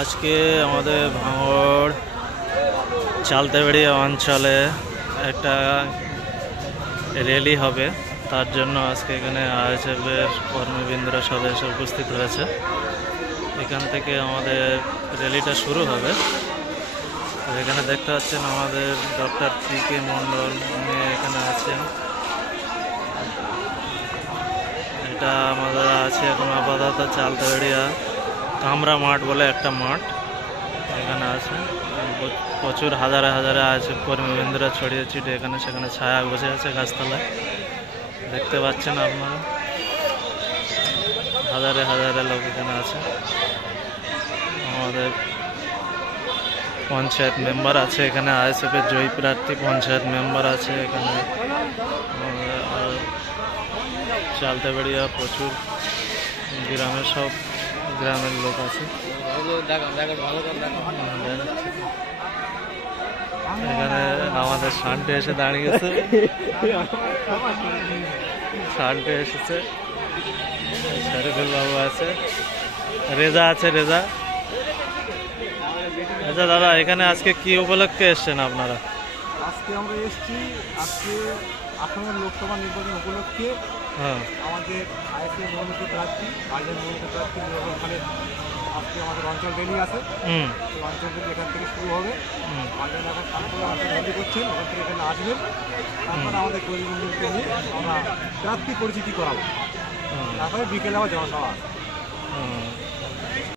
আজকে আমাদের ভাঙড় চালতাবেড়িয়া অঞ্চলে একটা র্যালি হবে, তার জন্য আজকে এখানে আইএসএফের কর্মীবৃন্দরা সবাই এসে উপস্থিত হয়েছে। এখান থেকে আমাদের র্যালিটা শুরু হবে। এখানে দেখতে পাচ্ছেন আমাদের ডক্টর পি.কে. মণ্ডল, উনি এখানে আছেন। এটা আমাদের আছে এখন আপাতত চালতাবেড়িয়া কামরা মাঠ বলে একটা মাঠ, এখানে আছে প্রচুর হাজারে হাজারে আছে কর্মীবৃন্দরা ছড়িয়ে ছিটে এখানে সেখানে ছায়া বসে আছে গাছতলায়। দেখতে পাচ্ছেন আপনারা হাজারে হাজারে লোক এখানে আছে। আমাদের পঞ্চায়েত মেম্বার আছে এখানে, আইএসএফের জয়ী প্রার্থী পঞ্চায়েত মেম্বার আছে এখানে। চালতাবেড়িয়া প্রচুর গ্রামের সব গ্রামের লোক আছে। এখানে আমাদের শান্তি এসে দাঁড়িয়েছে, শান্তি এসেছে, শরীফুল বাবু আছে, রেজা আছে, রেজা। আচ্ছা দাদা, এখানে আজকে কি উপলক্ষে এসছেন আপনারা? আজকে আমরা এসেছি আজকে আসামের লোকসভা নির্বাচন উপলক্ষে। হ্যাঁ, আমাদের আইএসএফ মনোনীত প্রার্থী বাইরের মনোনীত প্রার্থী ওখানে আজকে আমাদের অঞ্চল র্যালি আছে। এই অঞ্চল র্যালি এখান থেকে শুরু হবে। বাইরের এলাকার সামনে আমাদের র্যালি করছেন, ওখান থেকে এখানে আসবেন। তারপরে আমাদের কর্মীবৃন্দকে নিয়ে আমরা প্রার্থী পরিচিতি করাবো। তারপরে বিকেলে আবার জনসভা আছে।